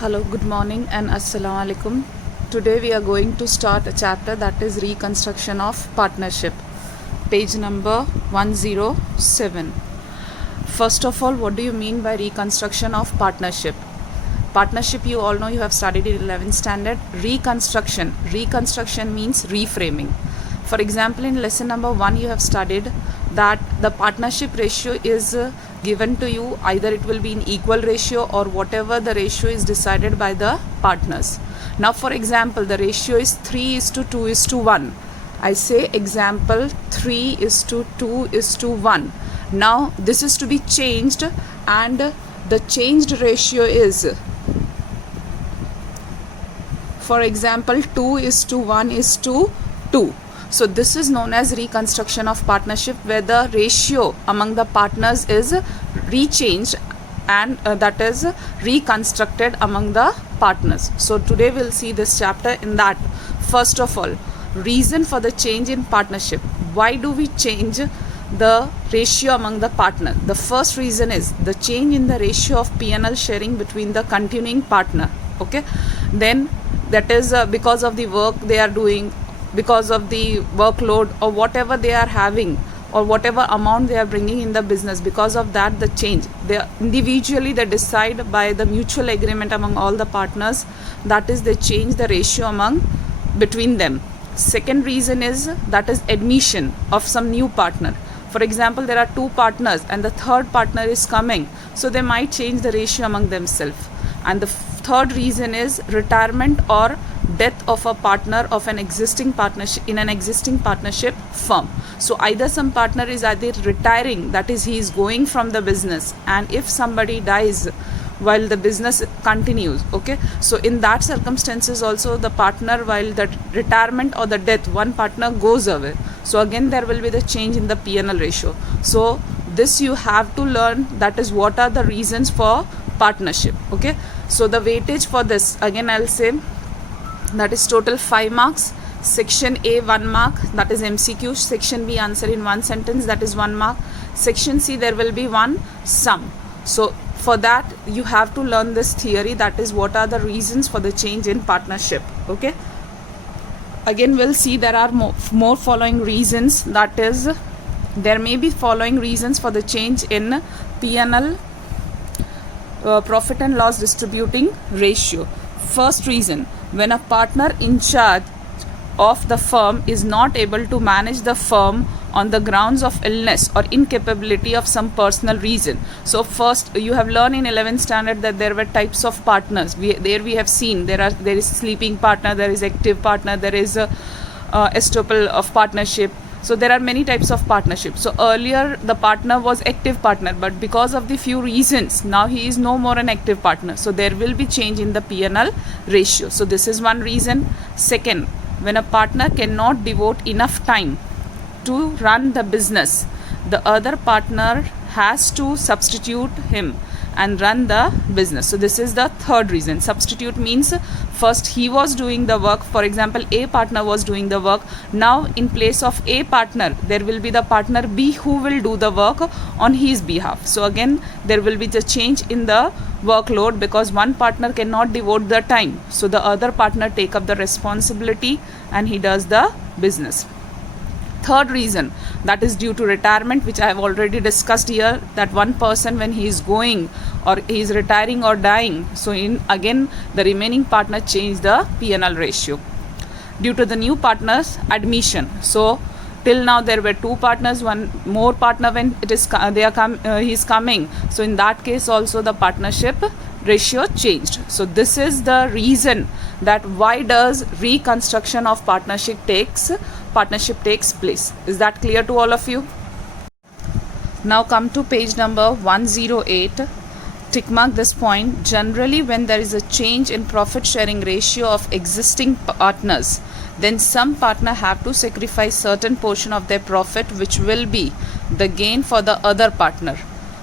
Hello, good morning and Assalamu alaikum. Today we are going to start a chapter that is Reconstruction of Partnership, page number 107. First of all, what do you mean by Reconstruction of Partnership? Partnership, you all know, you have studied in 11th standard. Reconstruction means reframing. For example, in lesson number 1 you have studied that the partnership ratio is given to you, either it will be in equal ratio or whatever the ratio is decided by the partners. Now for example, the ratio is 3:2:1. I say example 3:2:1. Now this is to be changed, and the changed ratio is, for example, 2:1:2. So this is known as reconstruction of partnership, where the ratio among the partners is rechanged and that is reconstructed among the partners. So today we'll see this chapter in that. First of all, reason for the change in partnership. Why do we change the ratio among the partner? The first reason is the change in the ratio of P&L sharing between the continuing partner. Okay, then that is because of the work they are doing, because of the workload or whatever they are having, or whatever amount they are bringing in the business. Because of that, the change, they individually they decide by the mutual agreement among all the partners, that is they change the ratio among between them. Second reason is that is admission of some new partner. For example, there are two partners and the third partner is coming, so they might change the ratio among themselves. And the third reason is retirement or death of a partner of an existing partnership in an existing partnership firm. So either some partner is either retiring, that is he is going from the business, and if somebody dies while the business continues, okay, so in that circumstances also the partner, while the retirement or the death, one partner goes away, so again there will be the change in the P&L ratio. So this you have to learn, that is what are the reasons for partnership. Okay, so the weightage for this, again I'll say, that is total 5 marks. Section A 1 mark, that is MCQ. Section B answer in one sentence, that is 1 mark. Section C there will be one sum. So for that you have to learn this theory, that is what are the reasons for the change in partnership. Okay, again we'll see there are more following reasons, that is there may be following reasons for the change in P&L profit and loss distributing ratio. First reason, when a partner in charge of the firm is not able to manage the firm on the grounds of illness or incapability of some personal reason. So first you have learned in 11th standard that there were types of partners. We have seen there is sleeping partner, there is active partner, there is a estoppel of partnership. So there are many types of partnership. So earlier the partner was active partner, but because of the few reasons now he is no more an active partner, so there will be change in the P&L ratio. So this is one reason. Second, when a partner cannot devote enough time to run the business, the other partner has to substitute him and run the business. So this is the third reason. Substitute means first he was doing the work, for example A partner was doing the work, now in place of A partner there will be the partner B who will do the work on his behalf. So again there will be the change in the workload, because one partner cannot devote the time, so the other partner take up the responsibility and he does the business. Third reason, that is due to retirement, which I have already discussed here, that one person when he is going or he is retiring or dying, so in again the remaining partner change the P&L ratio. Due to the new partners admission, so till now there were two partners, one more partner when it is he is coming, so in that case also the partnership ratio changed. So this is the reason that why does reconstruction of partnership takes place. Is that clear to all of you? Now come to page number 108. Tick mark this point. Generally, when there is a change in profit sharing ratio of existing partners, then some partner have to sacrifice certain portion of their profit, which will be the gain for the other partner.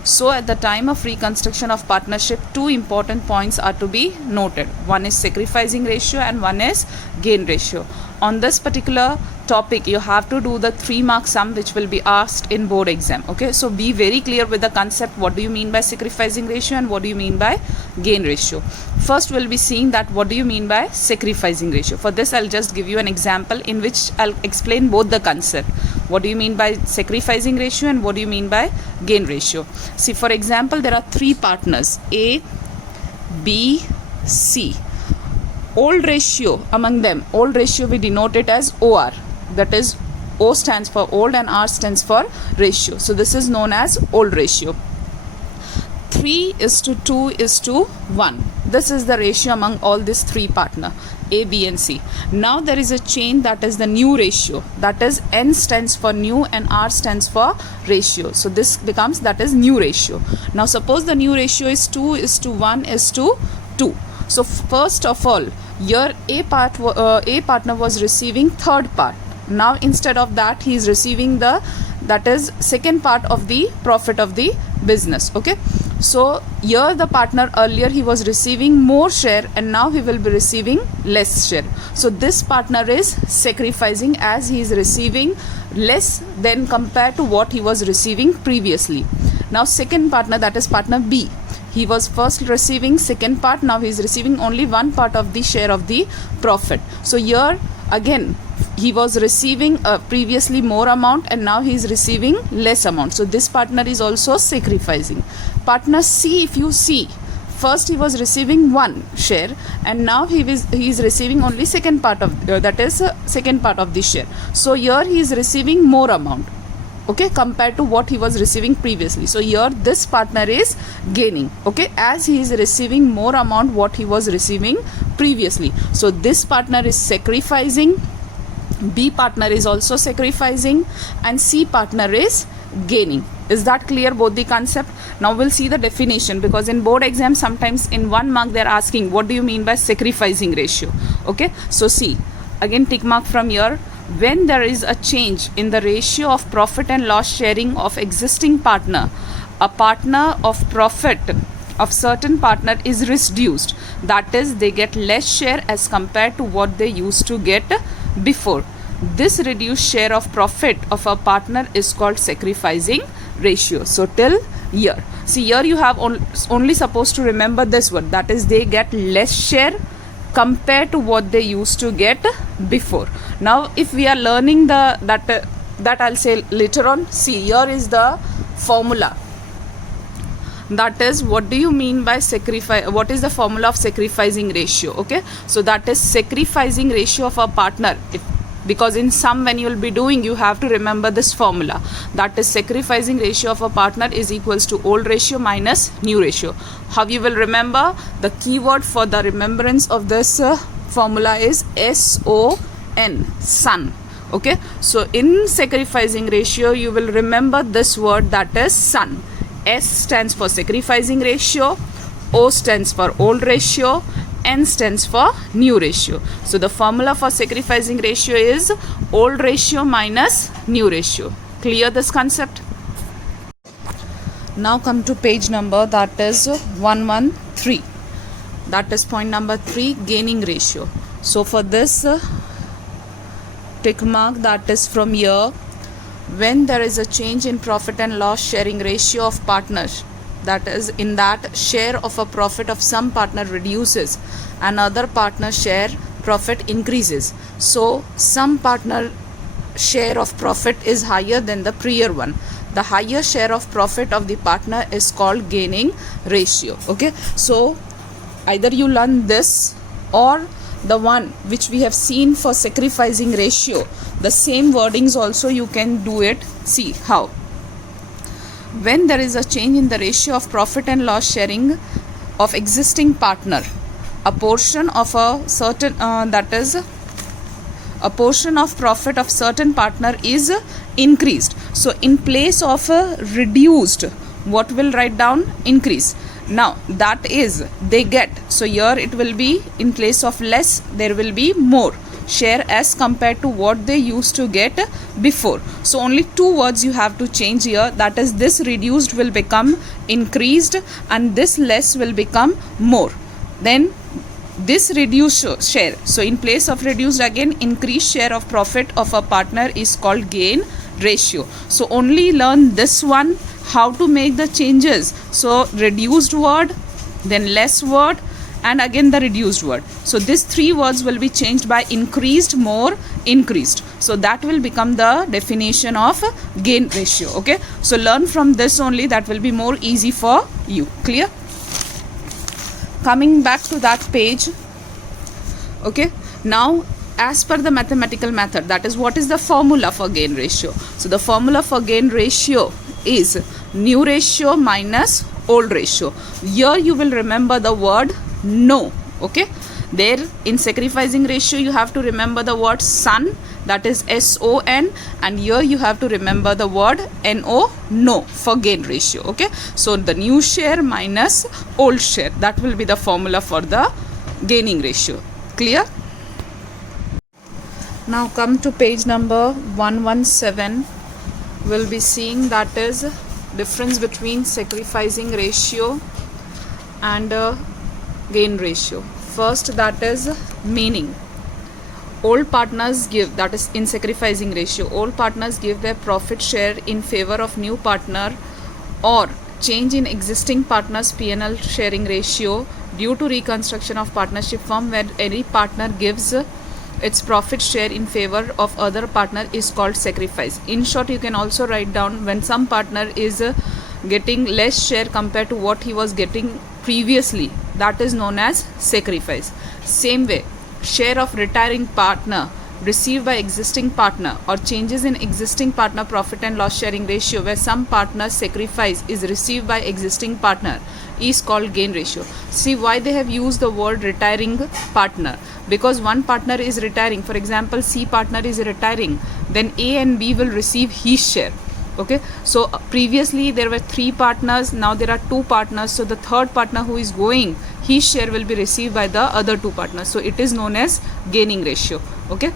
So at the time of reconstruction of partnership, two important points are to be noted. One is sacrificing ratio and one is gain ratio. on this particular topic you have to do the 3-mark sum which will be asked in board exam. Okay, so be very clear with the concept. What do you mean by sacrificing ratio and what do you mean by gain ratio? First we'll be seeing that what do you mean by sacrificing ratio. For this I'll just give you an example in which I'll explain both the concept. What do you mean by sacrificing ratio and what do you mean by gain ratio? See, for example, there are 3 partners A, B, C. Old ratio among them, old ratio we denote it as OR. That is, O stands for old and R stands for ratio. So this is known as old ratio. 3:2:1. This is the ratio among all these 3 partners, A, B and C. Now there is a change, that is the new ratio. That is, N stands for new and R stands for ratio. So this becomes, that is new ratio. Now suppose the new ratio is 2:1:2. So first of all, here A partner was receiving third part. Now instead of that he is receiving that is second part of the profit of the business. Okay, so here the partner earlier he was receiving more share and now he will be receiving less share. So this partner is sacrificing as he is receiving less than compared to what he was receiving previously. Now second partner, that is partner B, he was first receiving second part, now he is receiving only one part of the share of the profit. So here again he was receiving previously more amount and now he is receiving less amount. So this partner is also sacrificing. Partner C, if you see, first he was receiving one share and now he is receiving only second part of second part of the share. So here he is receiving more amount, okay, compared to what he was receiving previously. So here this partner is gaining, okay, as he is receiving more amount what he was receiving previously. So this partner is sacrificing, B partner is also sacrificing and C partner is gaining. Is that clear, both the concept? Now we'll see the definition, because in board exam sometimes in 1 mark they're asking what do you mean by sacrificing ratio. Okay, so see, again tick mark from here. When there is a change in the ratio of profit and loss sharing of existing partner, a partner of profit of certain partner is reduced. That is, they get less share as compared to what they used to get before. This reduced share of profit of a partner is called sacrificing ratio. So till here, see here you have only supposed to remember this word, that is they get less share compared to what they used to get before. Now if we are learning that I'll say later on. See, here is the formula. That is, what do you mean by sacrifice? What is the formula of sacrificing ratio? Okay, so that is sacrificing ratio of a partner. Because in sum when you will be doing, you have to remember this formula. That is, sacrificing ratio of a partner is equals to old ratio minus new ratio. How you will remember? The keyword for the remembrance of this formula is SON, son. Okay, so in sacrificing ratio you will remember this word, that is son. S stands for sacrificing ratio, O stands for old ratio, N stands for new ratio. So the formula for sacrificing ratio is old ratio minus new ratio. Clear this concept? Now come to page number, that is 113. That is point number 3, gaining ratio. So for this tick mark, that is from here, when there is a change in profit and loss sharing ratio of partners, that is, in that share of a profit of some partner reduces, another partner share profit increases. So some partner share of profit is higher than the prior one. The higher share of profit of the partner is called gaining ratio. Okay, so either you learn this or the one which we have seen for sacrificing ratio, the same wordings also you can do it. See how. When there is a change in the ratio of profit and loss sharing of existing partner, a portion of a certain that is a portion of profit of certain partner is increased. So in place of reduced, what will write down? Increase. Now that is they get, so here it will be in place of less there will be more share as compared to what they used to get before. So only 2 words you have to change here, that is this reduced will become increased and this less will become more. Then This reduced share, so in place of reduced, again increased share of profit of a partner is called gain ratio. So only learn this one, how to make the changes. So reduced word, then less word, and again the reduced word. So these three words will be changed by increased, more, increased. So that will become the definition of gain ratio. Okay, so learn from this only, that will be more easy for you. Clear? Coming back to that page. Okay, now as per the mathematical method, that is, what is the formula for gain ratio? So the formula for gain ratio is new ratio minus old ratio. Here you will remember the word no. Okay, there in sacrificing ratio you have to remember the word son, that is SON, and here you have to remember the word NO, no, for gain ratio. Okay, so the new share minus old share, that will be the formula for the gaining ratio. Clear? Now come to page number 117. We'll be seeing, that is, difference between sacrificing ratio and gain ratio. First, that is meaning. Old partners give, that is in sacrificing ratio, old partners give their profit share in favor of new partner, or change in existing partners P&L sharing ratio due to reconstruction of partnership firm, where any partner gives its profit share in favor of other partner is called sacrifice. In short, you can also write down, when some partner is getting less share compared to what he was getting previously, that is known as sacrifice. Same way, share of retiring partner received by existing partner, or changes in existing partner profit and loss sharing ratio, where some partner's sacrifice is received by existing partner, is called gain ratio. See why they have used the word retiring partner, because one partner is retiring. For example, C partner is retiring, then A and B will receive his share. Okay, so previously there were 3 partners, now there are 2 partners, so the third partner who is going, his share will be received by the other 2 partners. So it is known as gaining ratio. Okay,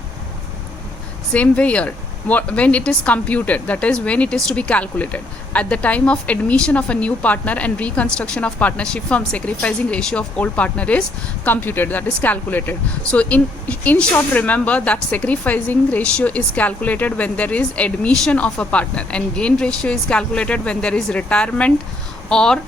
same way here, when it is computed, that is when it is to be calculated, at the time of admission of a new partner and reconstruction of partnership firm, sacrificing ratio of old partner is computed, that is calculated. So in short, remember that sacrificing ratio is calculated when there is admission of a partner, and gain ratio is calculated when there is retirement or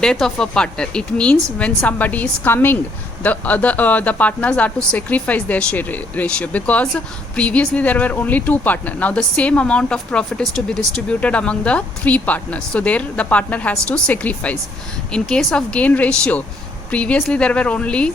death of a partner. It means when somebody is coming, the partners are to sacrifice their share ratio, because previously there were only 2 partners. Now the same amount of profit is to be distributed among the 3 partners. So there the partner has to sacrifice. In case of gain ratio, previously there were only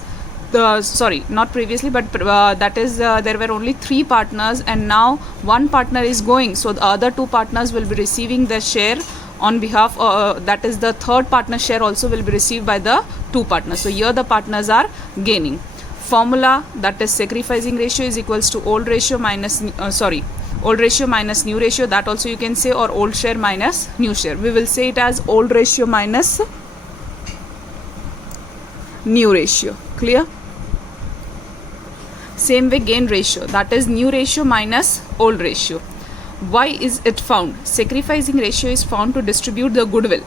not previously, but there were only 3 partners, and now 1 partner is going. So the other 2 partners will be receiving their share on behalf, that is the third partner share also will be received by the 2 partners. So here the partners are gaining. Formula, that is sacrificing ratio is equals to old ratio minus old ratio minus new ratio, that also you can say, or old share minus new share. We will say it as old ratio minus new ratio. Clear? Same way, gain ratio, that is new ratio minus old ratio. Why is it found? Sacrificing ratio is found to distribute the goodwill.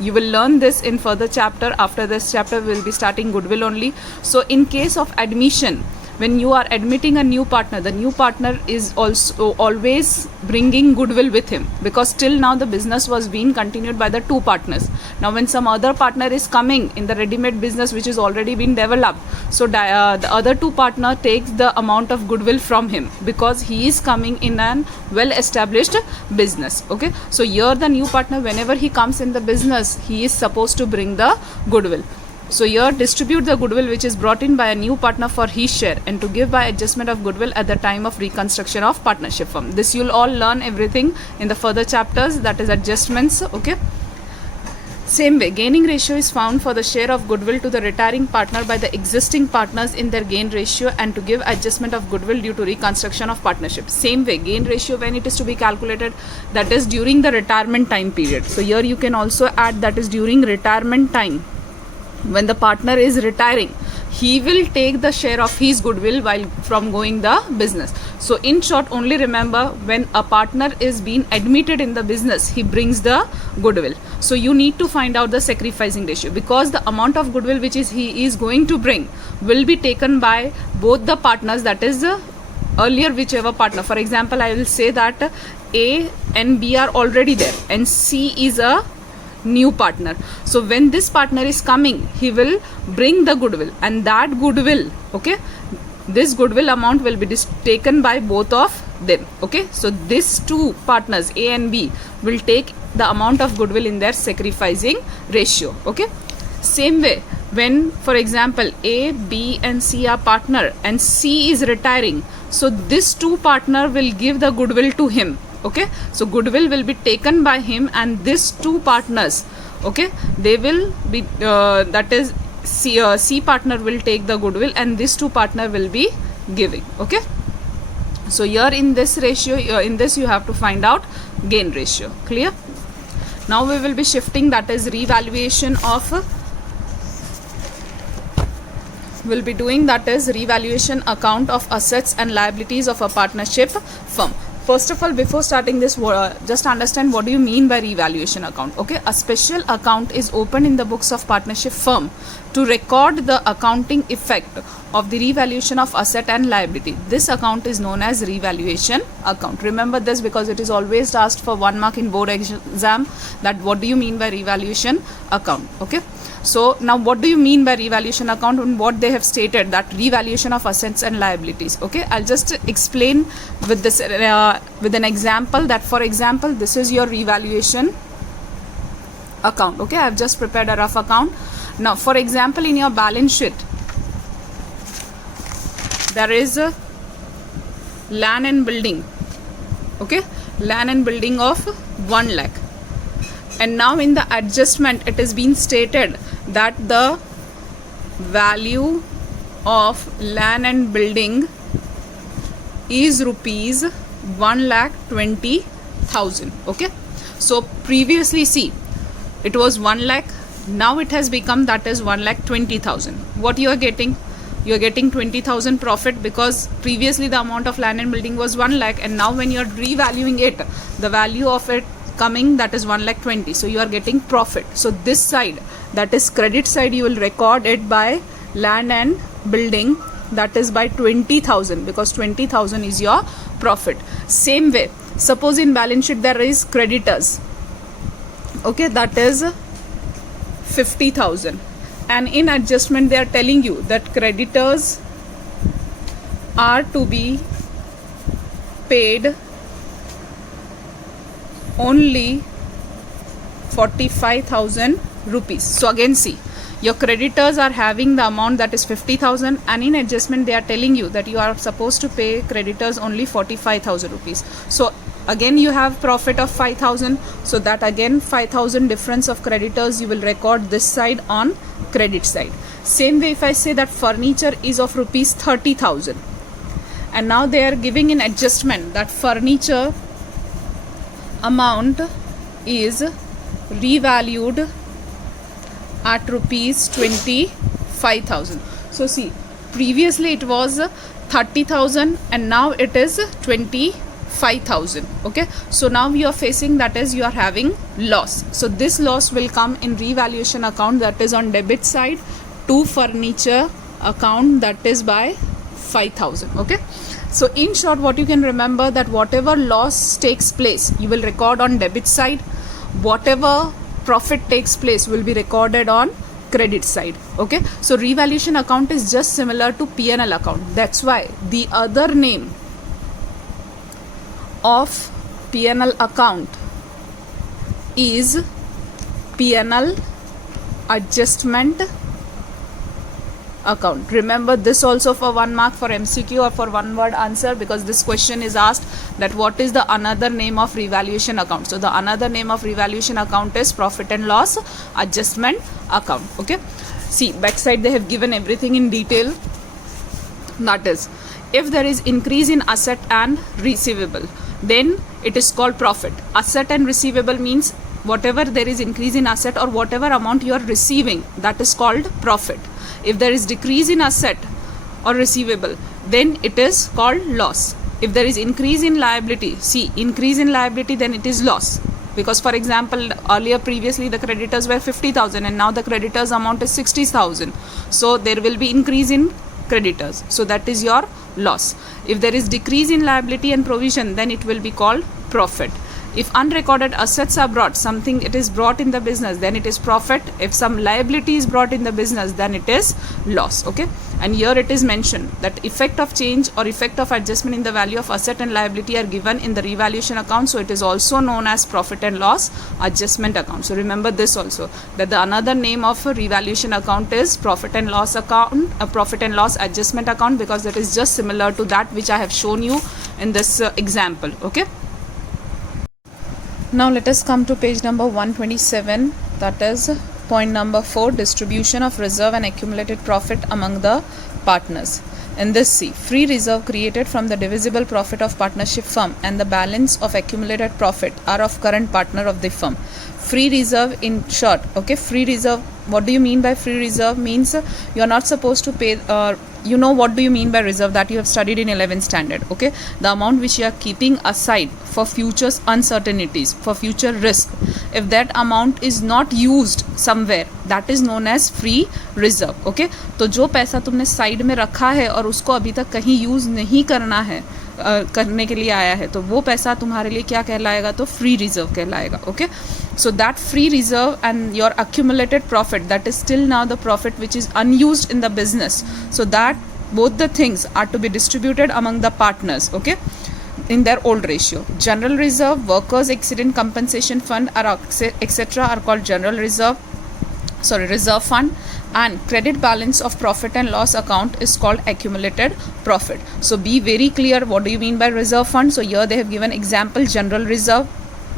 You will learn this in further chapter. After this chapter we will be starting goodwill only. So in case of admission, when you are admitting a new partner, the new partner is also always bringing goodwill with him, because till now the business was being continued by the 2 partners. Now when some other partner is coming in the ready-made business which is already been developed, so the other 2 partner takes the amount of goodwill from him, because he is coming in an well-established business. Okay, so here the new partner, whenever he comes in the business, he is supposed to bring the goodwill. So here distribute the goodwill which is brought in by a new partner for his share, and to give by adjustment of goodwill at the time of reconstruction of partnership firm. This you'll all learn everything in the further chapters, that is adjustments. Okay. Same way, gaining ratio is found for the share of goodwill to the retiring partner by the existing partners in their gain ratio, and to give adjustment of goodwill due to reconstruction of partnership. Same way, gain ratio when it is to be calculated, that is during the retirement time period. So here you can also add, that is during retirement time, when the partner is retiring. he will take the share of his goodwill while from going the business. So in short, only remember, when a partner is being admitted in the business, he brings the goodwill. So you need to find out the sacrificing ratio, because the amount of goodwill which he is going to bring will be taken by both the partners, that is the earlier whichever partner. For example, I will say that A and B are already there and C is a new partner. So when this partner is coming, he will bring the goodwill, and that goodwill, okay, this goodwill amount will be taken by both of them. Okay, so these two partners A and B will take the amount of goodwill in their sacrificing ratio. Okay, same way, when for example A, B and C are partner and C is retiring, so this two partner will give the goodwill to him. Okay, so goodwill will be taken by him, and these two partners, okay, they will be that is C partner will take the goodwill and this two partner will be giving. Okay, so here in this ratio, in this you have to find out gain ratio. Clear? Now we will be shifting, that is revaluation of will be doing, that is revaluation account of assets and liabilities of a partnership firm. First of all, before starting this, just understand what do you mean by revaluation account. Okay, a special account is opened in the books of partnership firm to record the accounting effect of the revaluation of asset and liability. This account is known as revaluation account. Remember this, because it is always asked for 1 mark in board exam, that what do you mean by revaluation account. Okay, so now what do you mean by revaluation account, and what they have stated, that revaluation of assets and liabilities. Okay, I'll just explain with this with an example, that for example, this is your revaluation account. Okay, I've just prepared a rough account. Now for example, in your balance sheet there is a land and building. Okay, land and building of 1 lakh, and now in the adjustment it is being stated that the value of land and building is rupees 1,20,000. Okay, so previously see, it was 1 lakh, now it has become, that is 1,20,000. What you are getting? You are getting 20,000 profit, because previously the amount of land and building was 1 lakh, and now when you are revaluing it, the value of it coming, that is 1,20,000. So you are getting profit. So this side, that is credit side, you will record it by land and building, that is by 20,000, because 20,000 is your profit. Same way, suppose in balance sheet there is creditors. Okay, that is 50,000, and in adjustment they are telling you that creditors are to be paid only 45,000 rupees. So again see, your creditors are having the amount that is 50,000, and in adjustment they are telling you that you are supposed to pay creditors only 45,000 rupees. So again you have profit of 5,000, so that again 5,000 difference of creditors you will record this side on credit side. Same way, if I say that furniture is of rupees 30,000, and now they are giving in adjustment that furniture amount is revalued at rupees 25,000. So see, previously it was 30,000 and now it is 25,000. Okay, so now you are facing, that is you are having loss. So this loss will come in revaluation account, that is on debit side, to furniture account, that is by 5,000. Okay, so in short, what you can remember, that whatever loss takes place you will record on debit side, whatever profit takes place will be recorded on credit side. Okay, so revaluation account is just similar to P&L account. That's why the other name of P&L account is P&L adjustment account. Remember this also for 1 mark for MCQ or for 1 word answer, because this question is asked that what is the another name of revaluation account. So the another name of revaluation account is profit and loss adjustment account. Okay, see backside they have given everything in detail. That is, if there is increase in asset and receivable, then it is called profit. Asset and receivable means whatever there is increase in asset or whatever amount you are receiving, that is called profit. If there is decrease in asset or receivable, then it is called loss. If there is increase in liability, increase in liability, then it is loss. Because for example, earlier previously the creditors were 50,000 and now the creditors amount is 60,000. So there will be increase in creditors. So that is your loss. If there is decrease in liability and provision, then it will be called profit. If unrecorded assets are brought, something it is brought in the business, then it is profit. If some liability is brought in the business, then it is loss. Okay, and here it is mentioned that effect of change or effect of adjustment in the value of asset and liability are given in the revaluation account. So it is also known as profit and loss adjustment account. So remember this also, that the another name of a revaluation account is profit and loss account, a profit and loss adjustment account, because that is just similar to that which I have shown you in this example. Okay. Now let us come to page number 127, that is point number 4, distribution of reserve and accumulated profit among the partners. In this, see, free reserve created from the divisible profit of partnership firm and the balance of accumulated profit are of current partner of the firm. Free reserve in short, okay, free reserve, what do you mean by free reserve? Means you are not supposed to pay, you know what do you mean by reserve, that you have studied in 11th standard, okay, the amount which you are keeping aside for future uncertainties, for future risk. If that amount is not used somewhere, that is known as free reserve. okay, तो जो पैसा तुमने side में रखा है और उसको अभी तक कहीं यूज नहीं करना है, करने के लिए आया है, तो वो पैसा तुम्हारे लिए क्या कहलाएगा, तो फ्री रिजर्व कहलाएगा. Okay, so that free reserve and your accumulated profit, that is still now the profit which is unused in the business, so that both the things are to be distributed among the partners, okay, in their old ratio. General reserve, workers accident compensation fund are etc. are called general reserve, reserve fund, and credit balance of profit and loss account is called accumulated profit. So be very clear, what do you mean by reserve fund? So here they have given example, general reserve,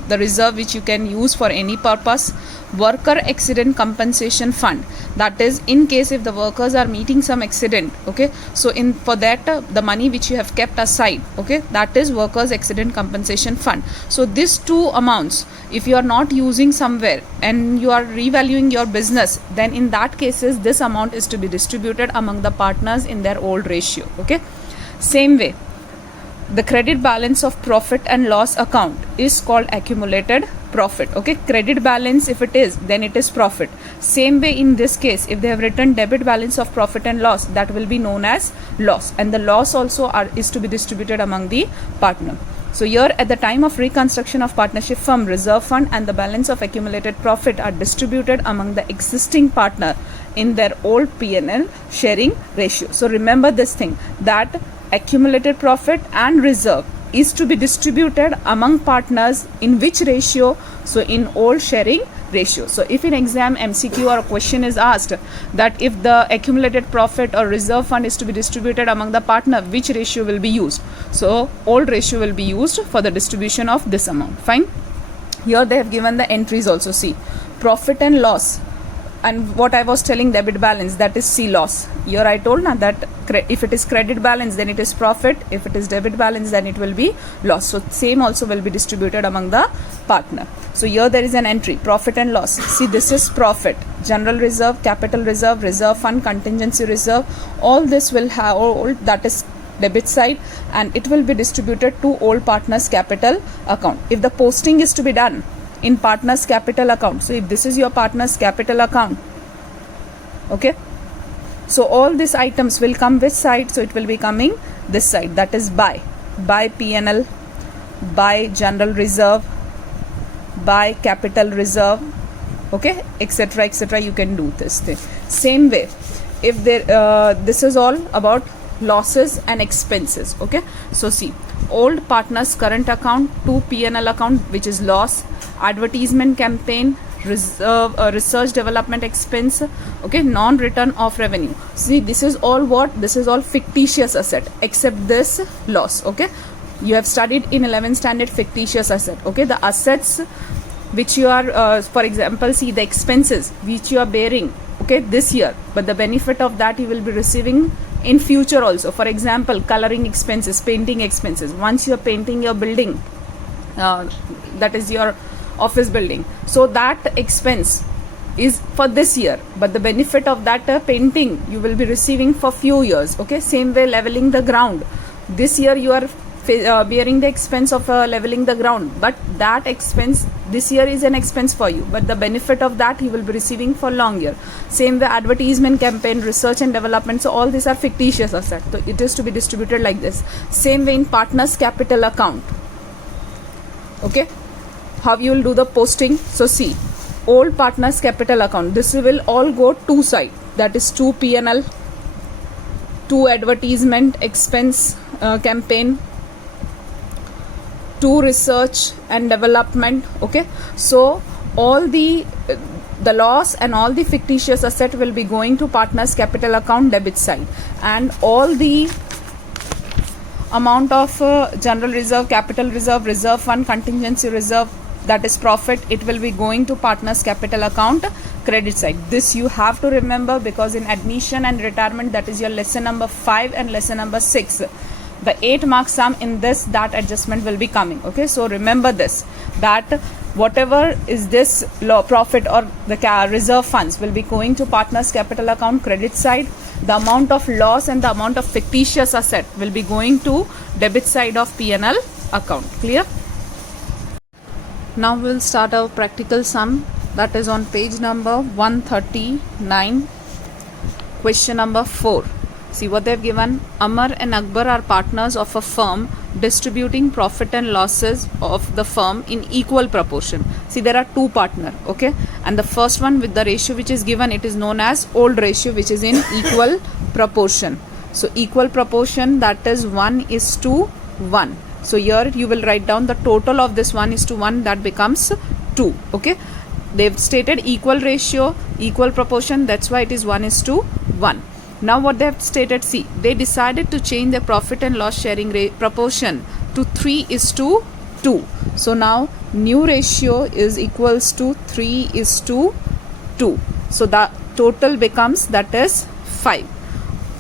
the reserve which you can use for any purpose. Worker accident compensation fund, that is in case if the workers are meeting some accident, okay, so in for that the money which you have kept aside, okay, that is workers accident compensation fund. So these two amounts, if you are not using somewhere and you are revaluing your business, then in that cases this amount is to be distributed among the partners in their old ratio. Okay, same way the credit balance of profit and loss account is called accumulated profit. Okay, credit balance if it is, then it is profit. Same way in this case, if they have written debit balance of profit and loss, that will be known as loss, and the loss also is to be distributed among the partner. So here at the time of reconstruction of partnership firm, reserve fund and the balance of accumulated profit are distributed among the existing partner in their old P&L sharing ratio. So remember this thing, that accumulated profit and reserve is to be distributed among partners in which ratio? So in old sharing ratio. So if in exam MCQ or a question is asked that if the accumulated profit or reserve fund is to be distributed among the partner, which ratio will be used? So old ratio will be used for the distribution of this amount. Fine. Here they have given the entries also. See, profit and loss, and what I was telling, debit balance, that is C, loss. Here I told now that if it is credit balance, then it is profit. If it is debit balance, then it will be loss. So same also will be distributed among the partner. So here there is an entry, profit and loss. See, this is profit, general reserve, capital reserve, reserve fund, contingency reserve. All this will have, all that is debit side, and it will be distributed to all partners capital account. If the posting is to be done in partners capital account, so if this is your partners capital account, okay, so all these items will come which side? So it will be coming this side, that is by P&L, by general reserve, by capital reserve, okay, etc., etc. You can do this thing. Same way, if there this is all about losses and expenses. Okay, so see, old partners current account to P&L account, which is loss, advertisement campaign, reserve, research development expense, okay, non-return of revenue. See, this is all what? This is all fictitious asset except this loss. Okay, you have studied in 11th standard fictitious asset. Okay, the assets which you are for example, see, the expenses which you are bearing, okay, this year, but the benefit of that you will be receiving in future also. For example, coloring expenses, painting expenses. Once you are painting your building, that is your office building. So that expense is for this year, but the benefit of that painting you will be receiving for few years. Okay, same way leveling the ground. This year you are bearing the expense of leveling the ground, but that expense this year is an expense for you, but the benefit of that you will be receiving for long year. Same way advertisement campaign, research and development, so all these are fictitious assets, so it is to be distributed like this. Same way in partners capital account. Okay, how you will do the posting? So see, old partners capital account, this will all go two side, that is to P&L, to advertisement expense campaign, to research and development. Okay, so all the loss and all the fictitious asset will be going to partners capital account debit side, and all the amount of general reserve, capital reserve, reserve fund, contingency reserve, that is profit, it will be going to partners capital account credit side. This you have to remember, because in admission and retirement, that is your lesson number 5 and lesson number 6, the 8 mark sum in this, that adjustment will be coming. Okay, so remember this, that whatever is this profit or the reserve funds will be going to partners capital account credit side. The amount of loss and the amount of fictitious asset will be going to debit side of P&L account. Clear? Now we will start our practical sum, that is on page number 139, question number 4. See what they have given. Amar and Akbar are partners of a firm distributing profit and losses of the firm in equal proportion. See, there are two partners, okay, and the first one with the ratio which is given, it is known as old ratio, which is in equal proportion. So equal proportion, that is 1:1. So here you will write down the total of this 1:1, that becomes 2. Okay, they've stated equal ratio, equal proportion, that's why it is 1:1. Now what they have stated, see, they decided to change their profit and loss sharing proportion to 3:2. So now new ratio is equals to 3:2. So the total becomes, that is 5.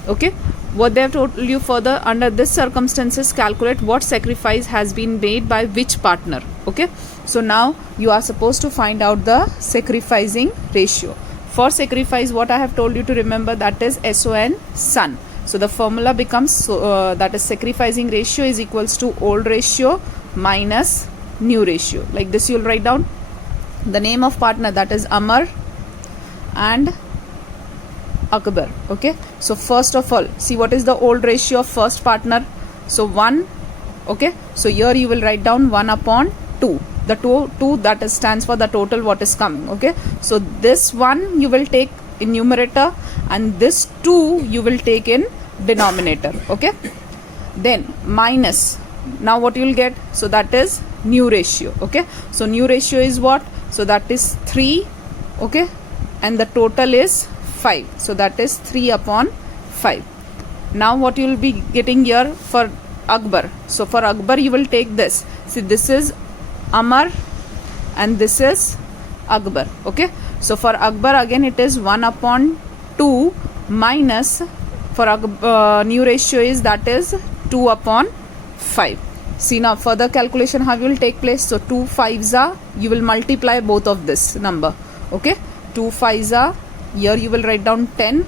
Okay, what they have told you further, under this circumstances calculate what sacrifice has been made by which partner. Okay, so now you are supposed to find out the sacrificing ratio. For sacrifice, what I have told you to remember, that is SON son. So the formula becomes that is sacrificing ratio is equals to old ratio minus new ratio. Like this you will write down the name of partner, that is Amar and Akbar. Okay, so first of all, see what is the old ratio of first partner. So 1. Okay, so here you will write down 1/2. The 2 that is stands for the total what is coming. Okay, so this 1 you will take in numerator and this 2 you will take in denominator. Okay, then minus, now what you will get, so that is new ratio. Okay, so new ratio is what, so that is 3. Okay, and the total is 5, so that is 3/5. Now what you will be getting here for Akbar, so for Akbar you will take this, see this is Amar and this is Akbar. Okay, so for Akbar again it is 1/2 minus, for new ratio is, that is 2/5. See now further calculation how will take place. So 2 5s are, you will multiply both of this number. Okay, 2 5s are, here you will write down 10.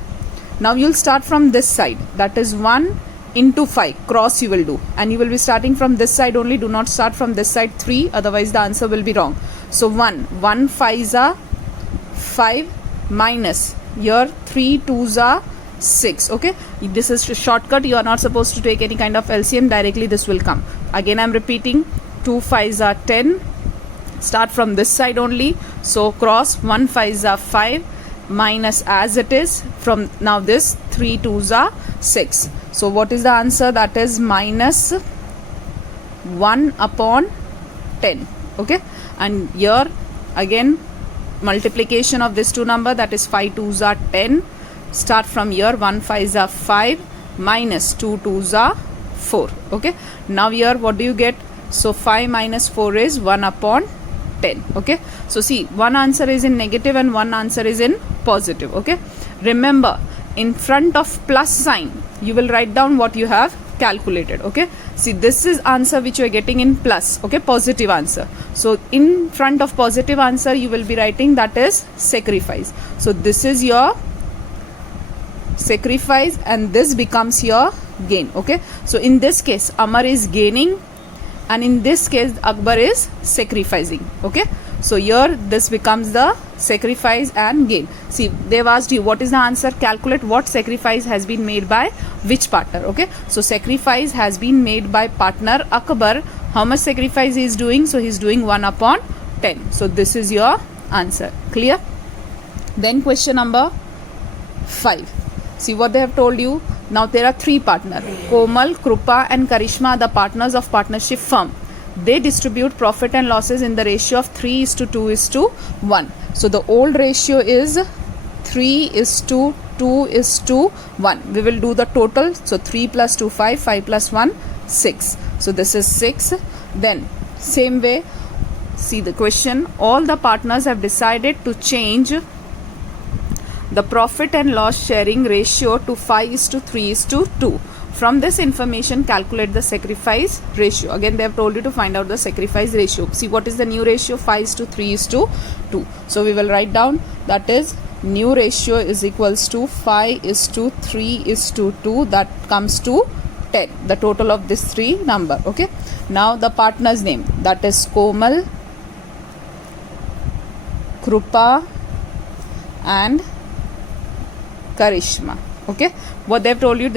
Now you will start from this side, that is 1 into 5, cross you will do, and you will be starting from this side only, do not start from this side 3, otherwise the answer will be wrong. So 1 5s are 5 minus, here 3 2s are 6. Okay, this is a shortcut, you are not supposed to take any kind of LCM, directly this will come. Again I am repeating, 2 5s are 10, start from this side only, so cross 1 5s are 5 minus as it is from now this 3 2s are 6. So what is the answer, that is minus 1/10. Okay, and here again multiplication of this two number, that is 5 2s are 10, start from here 1 5s are 5 minus 2 2s are 4. Okay, now here what do you get, so 5 minus 4 is 1/10. Okay, so see, one answer is in negative and one answer is in positive. Okay, remember in front of plus sign you will write down what you have calculated. Okay, see, this is answer which you are getting in plus. Okay, positive answer. So in front of positive answer you will be writing that is sacrifice. So this is your sacrifice and this becomes your gain. Okay, so in this case Amar is gaining and in this case Akbar is sacrificing. Okay, so here this becomes the sacrifice and gain. See, they've asked you what is the answer. Calculate what sacrifice has been made by which partner. Okay, so sacrifice has been made by partner Akbar. How much sacrifice he is doing? So he is doing 1/10. So this is your answer. Clear? Then question number 5. See what they have told you. Now there are 3 partners. Komal, Krupa and Karishma are the partners of partnership firm. They distribute profit and losses in the ratio of 3:2:1. So the old ratio is 3:2:1. We will do the total. So 3 plus 2, 5, 5 plus 1, 6. So this is 6. Then same way, see the question. All the partners have decided to change the profit and loss sharing ratio to 5:3:2. From this information, calculate the sacrifice ratio. Again, they have told you to find out the sacrifice ratio. See what is the new ratio? 5:3:2. So we will write down that is new ratio is equals to 5:3:2. That comes to 10. The total of this 3 number. Okay. Now the partner's name, that is Komal, Krupa and Karishma. Okay, what they've told you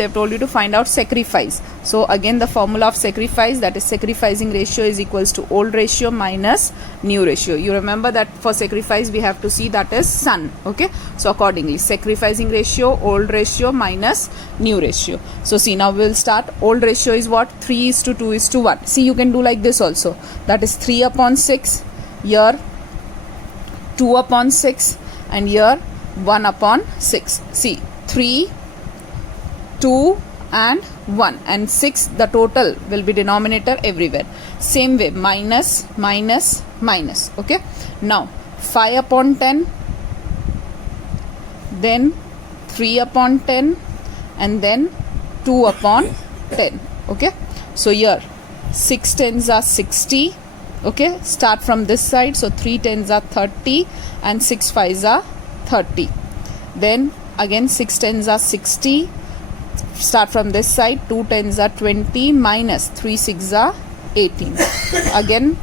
to find out sacrifice. So again the formula of sacrifice, that is sacrificing ratio is equals to old ratio minus new ratio. You remember that for sacrifice we have to see that is son. Okay, so accordingly sacrificing ratio, old ratio minus new ratio. So see, now we'll start. Old ratio is what? 3:2:1. See, you can do like this also, that is 3/6, here 2/6 and here 1/6. See, 3, 2 and 1 and 6, the total will be denominator everywhere. Same way, minus, minus, minus. Okay, now 5/10, then 3/10 and then 2/10. Okay, so here 6 tens are 60. Okay, start from this side. So 3 tens are 30 and 6 fives are 30. Then again 6 tens are 60. Start from this side. 2 tens are 20 minus 3 6 are 18. Again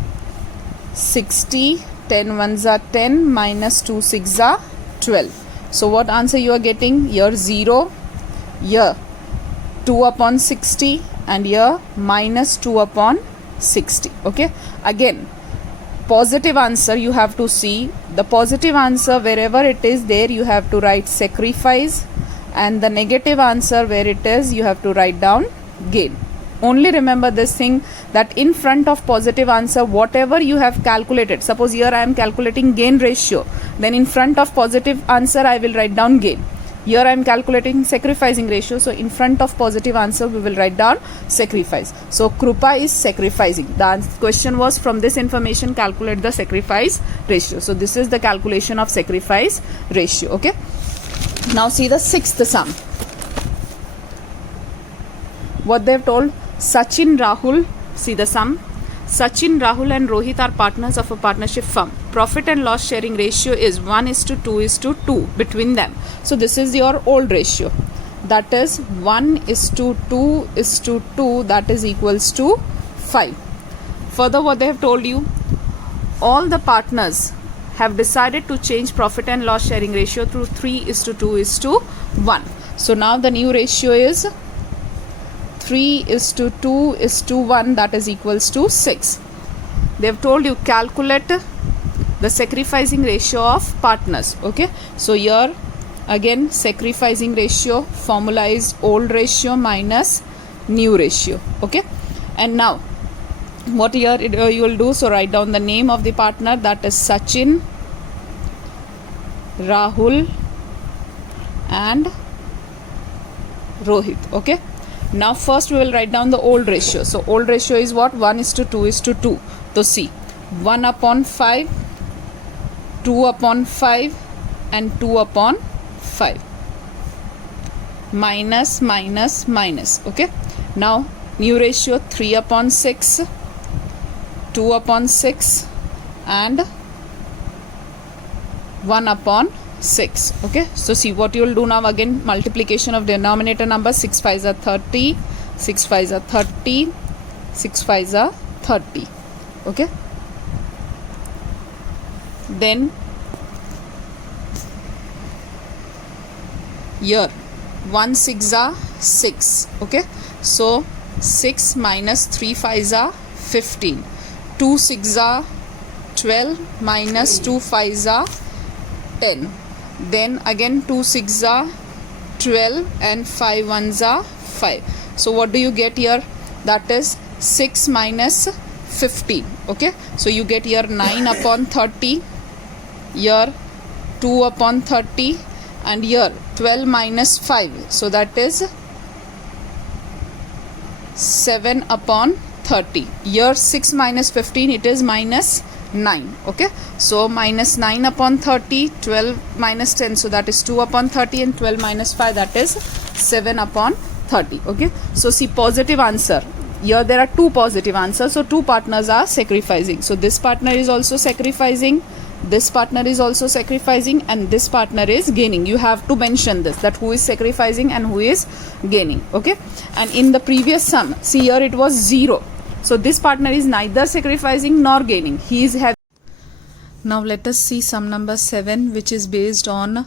60. 10 ones are 10 minus 2 6 are 12. So what answer you are getting? Here 0, here 2/60 and here minus 2/60. Okay, again positive answer you have to see. The positive answer, wherever it is there, you have to write sacrifice, and the negative answer, where it is, you have to write down gain. Only remember this thing, that in front of positive answer, whatever you have calculated, suppose here I am calculating gain ratio, then in front of positive answer I will write down gain. Here I am calculating sacrificing ratio, so in front of positive answer we will write down sacrifice. So Krupa is sacrificing. The question was, from this information calculate the sacrifice ratio. So this is the calculation of sacrifice ratio. Okay, now see the 6th sum. What they have told, Sachin, Rahul, see the sum. Sachin, Rahul and Rohit are partners of a partnership firm. Profit and loss sharing ratio is 1:2:2 between them. So this is your old ratio. That is 1:2:2, that is equals to 5. Further, what they have told you, all the partners have decided to change profit and loss sharing ratio to 3:2:1. So now the new ratio is 3:2:1, that is equals to 6. They have told you calculate the sacrificing ratio of partners. Okay, so here again sacrificing ratio, formula is old ratio minus new ratio. Okay, and now what here you will do, so write down the name of the partner, that is Sachin, Rahul and Rohit. Okay, now first we will write down the old ratio. So old ratio is what? 1:2:2. So see, 1/5, 2/5 and 2/5, minus minus minus. Okay, Now new ratio 3 upon 6, 2 upon 6 and 1 upon 6. Okay, so see what you will do now. Again, multiplication of denominator number. 6 5s are 30, 6 5s are 30, 6 5s are 30. Okay, then here 1 6 are 6. Okay, so 6 minus 3 5s are 15, 2 6 are 12 minus 2 5s are 10, then again 2 6 are 12 and 5 1s are 5. So what do you get here? That is 6 minus 15. Okay, so you get here 9 upon 30, here 2 upon 30 and here 12 minus 5, so that is 7 upon 30. Here 6 minus 15, it is minus 9. Okay, so minus 9 upon 30, 12 minus 10, so that is 2 upon 30 and 12 minus 5, that is 7 upon 30. Okay, so see positive answer. Here there are two positive answers, so two partners are sacrificing. So this partner is also sacrificing, this partner is also sacrificing, and this partner is gaining. You have to mention this, that who is sacrificing and who is gaining. Okay, and in the previous sum, see here it was 0. So this partner is neither sacrificing nor gaining. He is having. Now let us see sum number 7, which is based on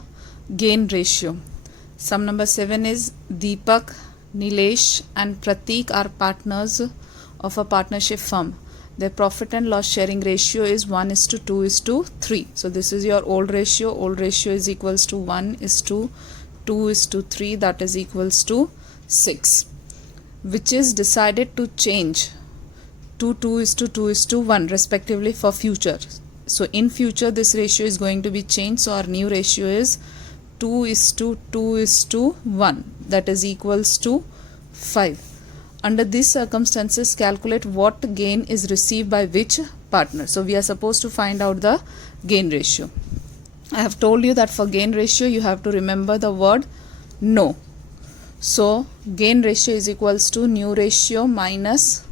gain ratio. Sum number 7 is Deepak, Nilesh and Pratik are partners of a partnership firm. Their profit and loss sharing ratio is 1:2:3. So this is your old ratio. Old ratio is equals to 1:2:3, that is equals to 6, which is decided to change to 2:2:1 respectively for future. So in future this ratio is going to be changed. So our new ratio is 2:2:1, that is equals to 5. Under these circumstances, calculate what gain is received by which partner. So we are supposed to find out the gain ratio. I have told you that for gain ratio you have to remember the word no. So gain ratio is equals to new ratio minus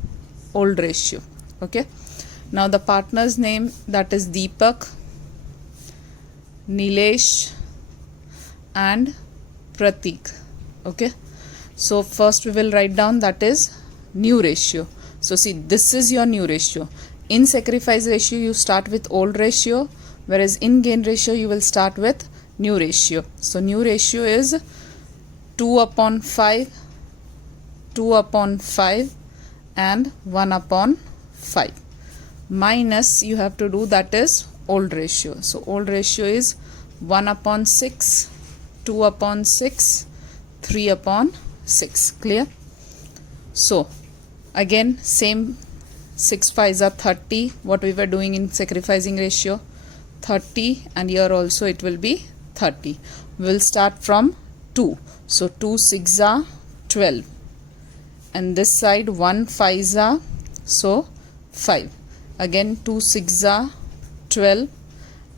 old ratio. Okay, now the partner's name, that is Deepak, Nilesh and Pratik. Okay, so first we will write down, that is new ratio. So see, this is your new ratio. In sacrifice ratio you start with old ratio, whereas in gain ratio you will start with new ratio. So new ratio is 2 upon 5, 2 upon 5 and 1 upon 5, minus you have to do, that is old ratio. So old ratio is 1 upon 6, 2 upon 6, 3 upon 6. Clear? So again same, 6 5s are 30, what we were doing in sacrificing ratio, 30, and here also it will be 30. We will start from 2. So 2 6s are 12, and this side 1 5s are, so 5. Again 2 6s are 12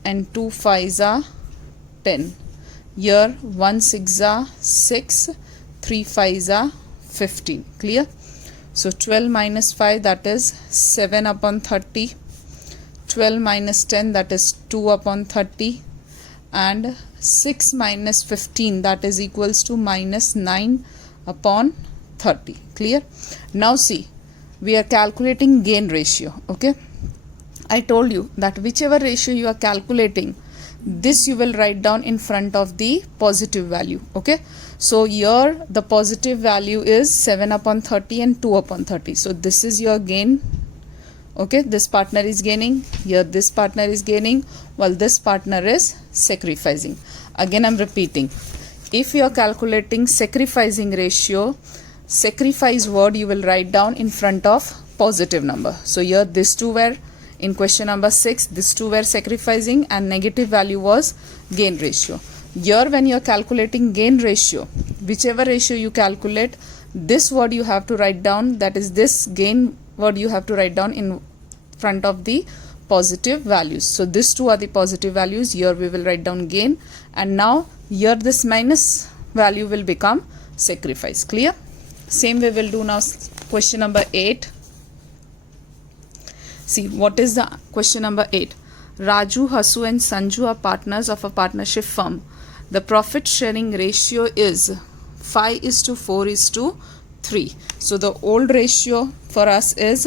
and 2 5s are 10. Here 1 6s are 6, 3 5s are 15. Clear? So 12 minus 5, that is 7 upon 30. 12 minus 10, that is 2 upon 30. And 6 minus 15, that is equals to minus 9 upon 30. Clear? Now see, we are calculating gain ratio. Okay, I told you that whichever ratio you are calculating, this you will write down in front of the positive value. Okay, so here the positive value is 7 upon 30 and 2 upon 30. So this is your gain. Okay, this partner is gaining, here this partner is gaining, while this partner is sacrificing. Again I'm repeating, if you are calculating sacrificing ratio, sacrifice word you will write down in front of positive number. So here these two were in question number 6, these two were sacrificing and negative value was gain ratio. Here when you are calculating gain ratio, whichever ratio you calculate, this word you have to write down, that is this gain word you have to write down in front of the positive values. So these two are the positive values. Here we will write down gain, and now here this minus value will become sacrifice. Clear? Same way we'll do now question number 8. See, what is the question number 8? Raju, Hasu and Sanju are partners of a partnership firm. The profit sharing ratio is 5:4:3. So the old ratio for us is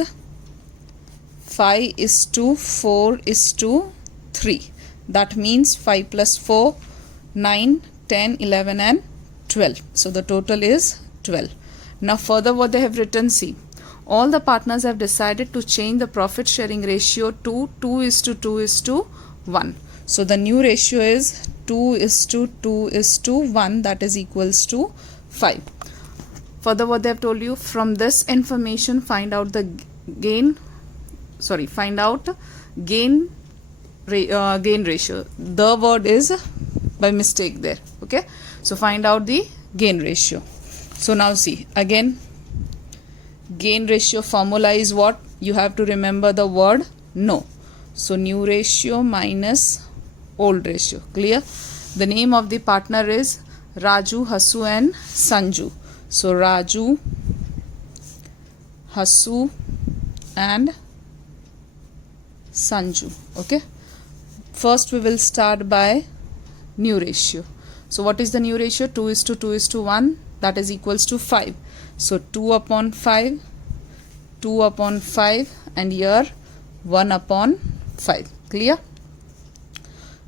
5:4:3. That means 5 plus 4, 9, 10, 11 and 12. So the total is 12. Now further what they have written, see. All the partners have decided to change the profit sharing ratio to 2:2:1. So the new ratio is 2:2:1, that is equals to 5. Further what they have told you, from this information find out the gain ratio. The word is by mistake there. Okay, so find out the gain ratio. So now see, again gain ratio formula is what? You have to remember the word no. So new ratio minus old ratio. Clear? The name of the partner is Raju, Hasu and Sanju. So Raju, Hasu and Sanju. Okay, first we will start by new ratio. So what is the new ratio? 2:2:1, that is equals to 5. So 2/5, 2/5 and here 1/5. Clear?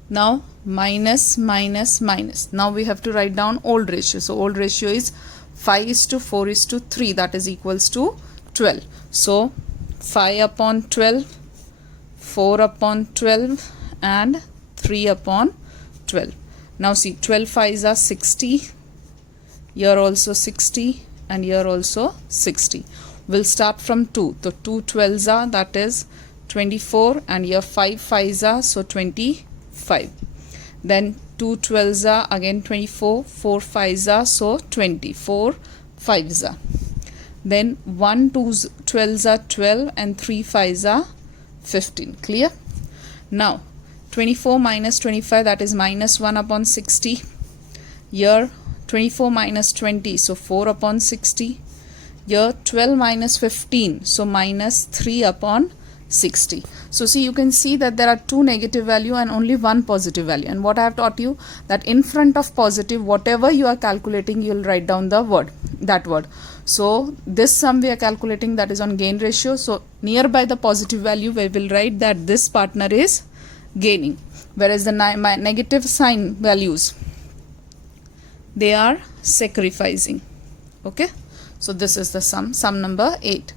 Now minus. Now we have to write down old ratio. So old ratio is 5:4:3, that is equals to 12. So 5/12, 4/12 and 3/12. Now see, 12 5s are 60, here also 60 and here also 60. We'll start from 2. So 2 12s are, that is 24, and here 5 5s are, so 25. Then 2 12s are again 24, 4 5s are, so 24 5s are. Then 1 2 12s are 12 and 3 5s are 15. Clear? Now 24 minus 25, that is minus 1/60. Here 24 minus 20, so 4/60. Here 12 minus 15, so minus 3/60. So see, you can see that there are 2 negative value and only 1 positive value. And what I have taught you, that in front of positive, whatever you are calculating, you will write down the word, that word. So this sum we are calculating, that is on gain ratio. So nearby the positive value, we will write that this partner is gaining, whereas the negative sign values, they are sacrificing. Okay, so this is the sum number 8.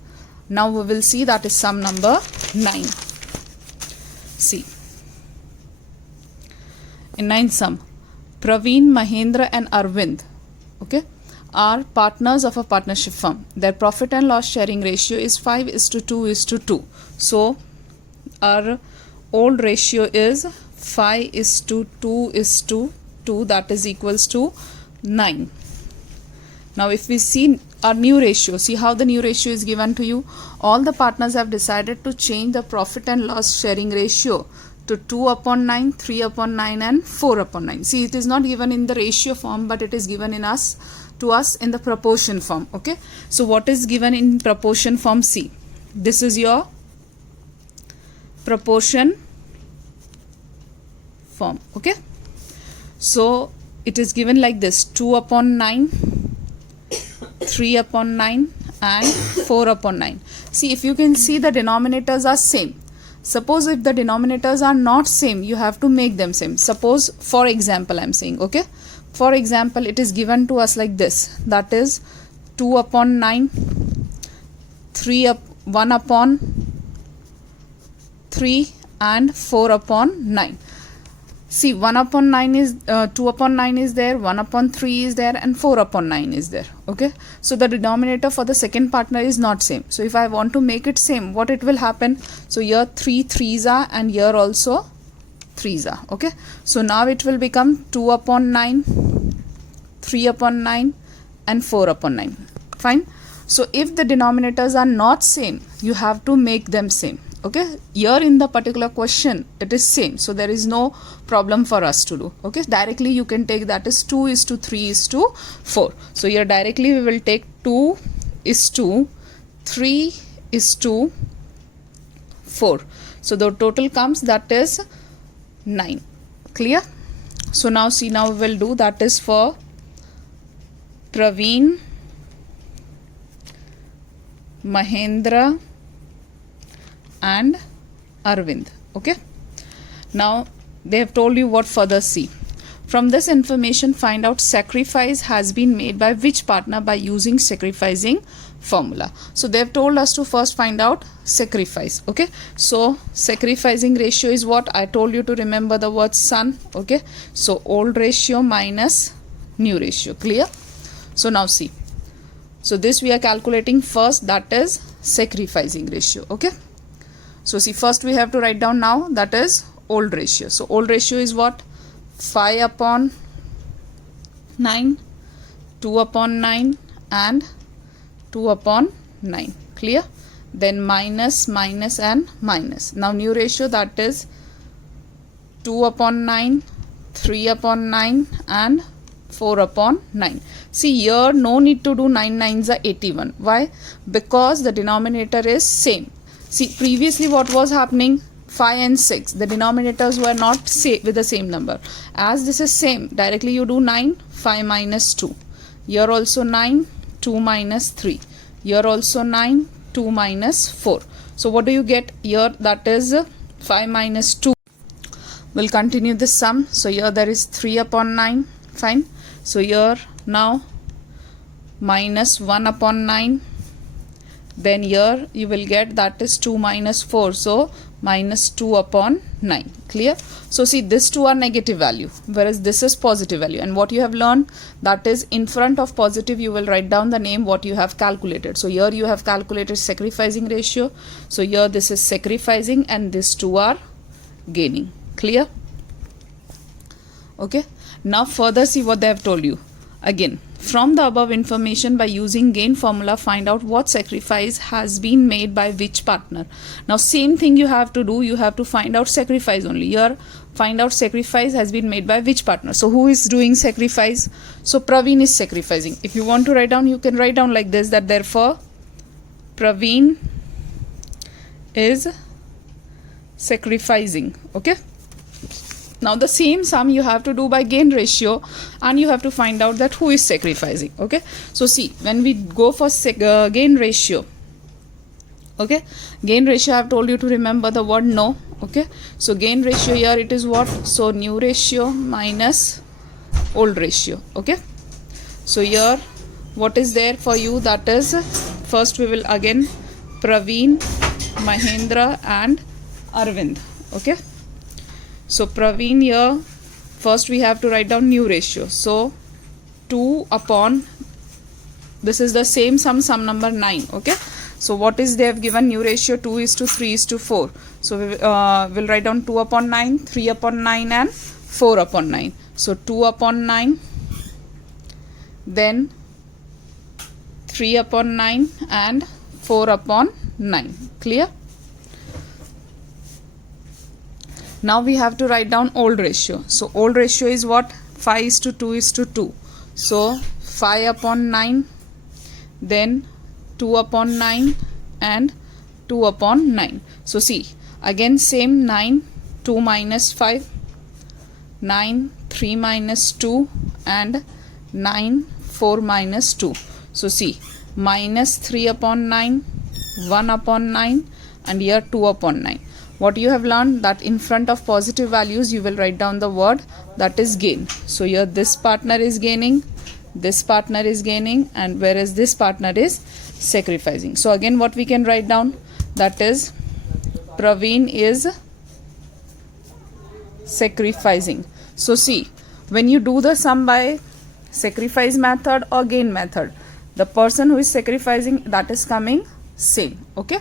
Now we will see that is sum number 9. See, in 9th sum, Praveen, Mahendra and Arvind, okay, are partners of a partnership firm. Their profit and loss sharing ratio is 5:2:2. So our old ratio is 5:2:2, that is equals to 9. Now if we see our new ratio, see how the new ratio is given to you. All the partners have decided to change the profit and loss sharing ratio to 2/9, 3/9 and 4/9. See, it is not given in the ratio form, but it is given to us in the proportion form. Okay, so what is given in proportion form? See, this is your proportion form. Okay, so it is given like this: 2/9, 3/9 and 4/9. See, if you can see, the denominators are same. Suppose if the denominators are not same, you have to make them same. Suppose, for example, I am saying, okay, for example, it is given to us like this, that is 2/9, 1/3 and 4/9. See, 1/9 is 2/9 is there, 1/3 is there and 4/9 is there. Okay, so the denominator for the second partner is not same. So if I want to make it same, what it will happen? So here 3 3s are and here also 3s are. Okay, so now it will become 2/9, 3/9 and 4/9. Fine. So if the denominators are not same, you have to make them same. Okay, here in the particular question it is same, so there is no problem for us to do. Okay, directly you can take that is 2 is to 3 is to 4. So here directly we will take 2 is to 3 is to 4. So the total comes that is 9. Clear? So now see, now we will do that is for Praveen, Mahendra and Arvind. Okay, now they have told you what further see. From this information find out sacrifice has been made by which partner by using sacrificing formula. So they have told us to first find out sacrifice. Okay, so sacrificing ratio is what I told you to remember the word son. Okay, so old ratio minus new ratio. Clear? So now see, so this we are calculating first, that is sacrificing ratio. Okay, so see, first we have to write down now that is old ratio. So old ratio is what? 5 upon 9, 2 upon 9 and 2 upon 9. Clear? Then minus, minus and minus. Now new ratio, that is 2 upon 9, 3 upon 9 and 4 upon 9. See here no need to do 9 9s are 81. Why? Because the denominator is same. See, previously what was happening? 5 and 6, the denominators were not with the same number. As this is same, directly you do 9, 5 minus 2. Here also 9, 2 minus 3. Here also 9, 2 minus 4. So what do you get here? That is 5 minus 2. We'll continue this sum. So here there is 3 upon 9. Fine. So here now minus 1 upon 9. Then here you will get that is 2 minus 4. So minus 2 upon 9. Clear? So see, these two are negative value, whereas this is positive value. And what you have learned, that is in front of positive you will write down the name what you have calculated. So here you have calculated sacrificing ratio. So here this is sacrificing and these two are gaining. Clear? Okay. Now further see what they have told you. Again, from the above information by using gain formula find out what sacrifice has been made by which partner. Now same thing you have to do, you have to find out sacrifice only. Here find out sacrifice has been made by which partner. So who is doing sacrifice? So Praveen is sacrificing. If you want to write down, you can write down like this, that therefore Praveen is sacrificing. Okay. Now the same sum you have to do by gain ratio and you have to find out that who is sacrificing. Okay, so see, when we go for gain ratio, okay, gain ratio I have told you to remember the word no. Okay, so gain ratio here it is what? So new ratio minus old ratio. Okay, so here what is there for you? That is, first we will again Praveen, Mahendra and Arvind. Okay, so Praveen here, first we have to write down new ratio. So 2 upon, this is the same sum number 9. Okay, so what is they have given? New ratio 2 is to 3 is to 4. So we will write down 2 upon 9, 3 upon 9 and 4 upon 9. So 2 upon 9, then 3 upon 9 and 4 upon 9. Clear? Now we have to write down old ratio. So old ratio is what? 5 is to 2 is to 2. So 5 upon 9, then 2 upon 9 and 2 upon 9. So see, again same 9, 2 minus 5, 9, 3 minus 2 and 9, 4 minus 2. So see, minus 3 upon 9, 1 upon 9 and here 2 upon 9. What you have learned, that in front of positive values you will write down the word that is gain. So here this partner is gaining, this partner is gaining, and whereas this partner is sacrificing. So again what we can write down, that is Praveen is sacrificing. So see, when you do the sum by sacrifice method or gain method, the person who is sacrificing, that is coming same. Okay.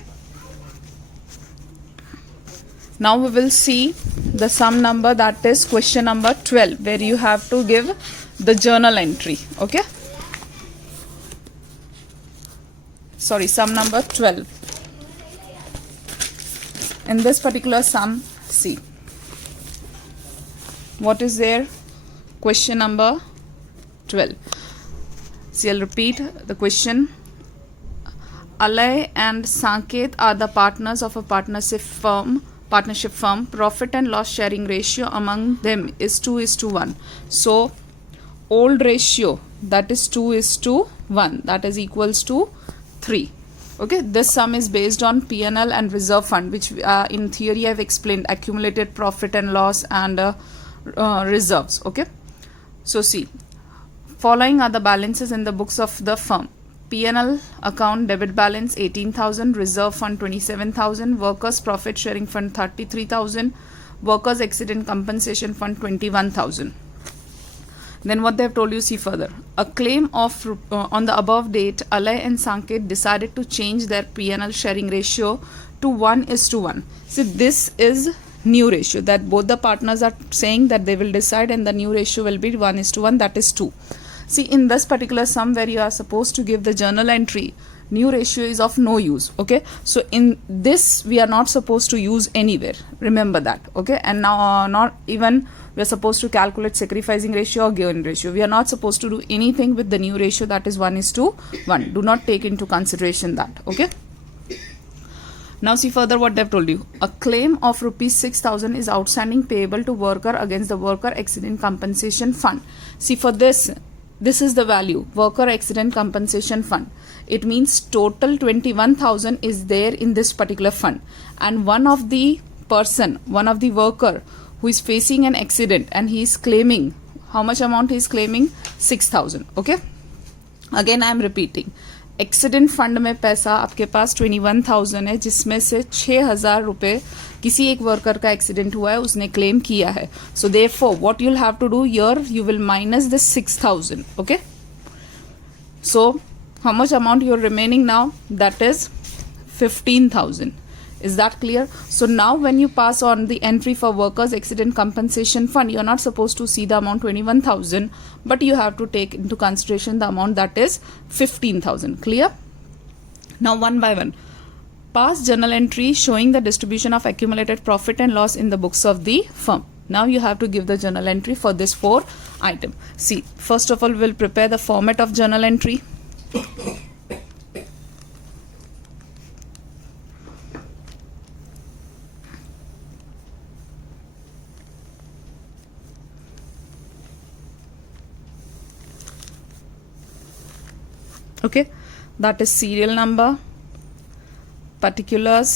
Now we will see the sum number, that is question number 12, where you have to give the journal entry. Okay. Sorry, sum number 12. In this particular sum, see what is there. Question number 12. See, I'll repeat the question. Alay and Sanket are the partners of a partnership firm. Profit and loss sharing ratio among them is 2:1. So old ratio, that is 2:1, that is equals to 3. Okay, this sum is based on P&L and reserve fund, which in theory I've explained, accumulated profit and loss and reserves. Okay, so see, following are the balances in the books of the firm. P&L account debit balance 18,000, reserve fund 27,000, workers profit sharing fund 33,000, workers accident compensation fund 21,000. Then what they have told you, see further. A claim of on the above date, Alay and Sanket decided to change their P&L sharing ratio to 1:1. See, this is new ratio that both the partners are saying that they will decide, and the new ratio will be 1:1, that is 2. See, in this particular sum where you are supposed to give the journal entry, new ratio is of no use. Okay, so in this we are not supposed to use anywhere, remember that. Okay, and now not even we are supposed to calculate sacrificing ratio or given ratio. We are not supposed to do anything with the new ratio, that is 1:1. Do not take into consideration that. Okay, now see further what they have told you. A claim of rupees 6,000 is outstanding payable to worker against the worker accident compensation fund. See, for this is the value, worker accident compensation fund. It means total 21,000 is there in this particular fund, and one of the worker who is facing an accident and he is claiming, how much amount he is claiming? 6,000. Okay, again I am repeating, accident fund में पैसा आपके पास 21,000 है, जिसमें से 6,000 रुपये किसी एक worker का एक्सीडेंट हुआ है, उसने क्लेम किया है. So therefore what you will have to do here, you will minus the 6,000. Okay, so how much amount you are remaining now, that is 15,000. Is that clear? So now when you pass on the entry for workers accident compensation fund, you are not supposed to see the amount 21,000, but you have to take into consideration the amount that is 15,000. Clear? Now one by one, pass journal entry showing the distribution of accumulated profit and loss in the books of the firm. Now you have to give the journal entry for this 4 item. See, first of all, we'll prepare the format of journal entry. Okay, that is serial number, particulars,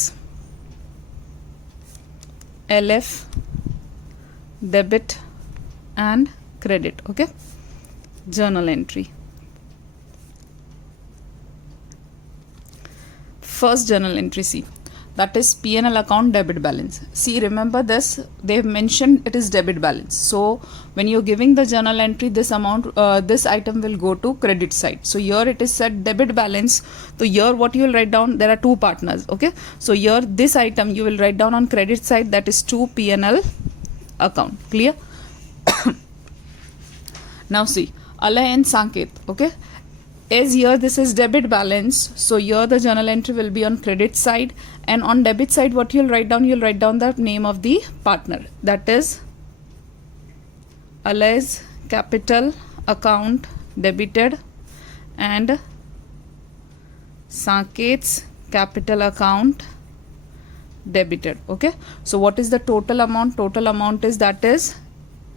LF, debit and credit. Okay, journal entry. First journal entry, see, that is P&L account debit balance. See, remember this, they have mentioned it is debit balance. So when you're giving the journal entry, this amount, this item will go to credit side. So here it is said debit balance. So here what you will write down, there are 2 partners. Okay, so here this item you will write down on credit side, that is to P&L account. Clear? Now see, Alay and Sanket. Okay, as here this is debit balance, so here the journal entry will be on credit side, and on debit side what you'll write down, you'll write down the name of the partner, that is Alay's capital account debited and Sanket's capital account debited. Okay, so what is the total amount? Total amount is, that is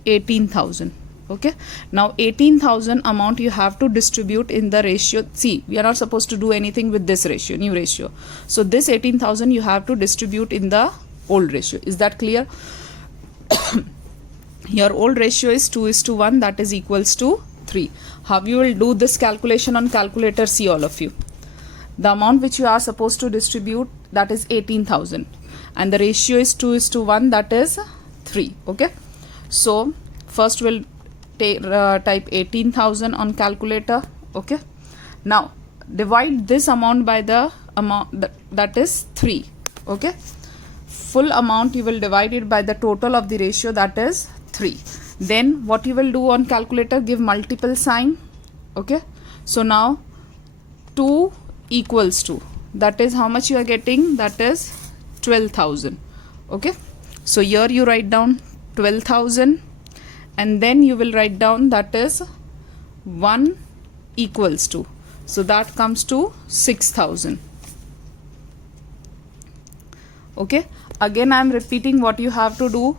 18,000. Okay, now 18,000 amount you have to distribute in the ratio. See, we are not supposed to do anything with this ratio, new ratio. So this 18,000 you have to distribute in the old ratio. Is that clear? Your old ratio is 2:1, that is equals to 3. How you will do this calculation on calculator? See, all of you, the amount which you are supposed to distribute, that is 18,000, and the ratio is 2:1, that is 3. Okay, so first we'll type 18,000 on calculator. Okay, now divide this amount by the amount that is 3. Okay, full amount you will divide it by the total of the ratio, that is 3. Then what you will do on calculator, give multiple sign. Okay, so now 2 equals to, that is how much you are getting, that is 12,000. Okay, so here you write down 12,000 and then you will write down that is 1 equals to, so that comes to 6,000. Okay, again I am repeating what you have to do.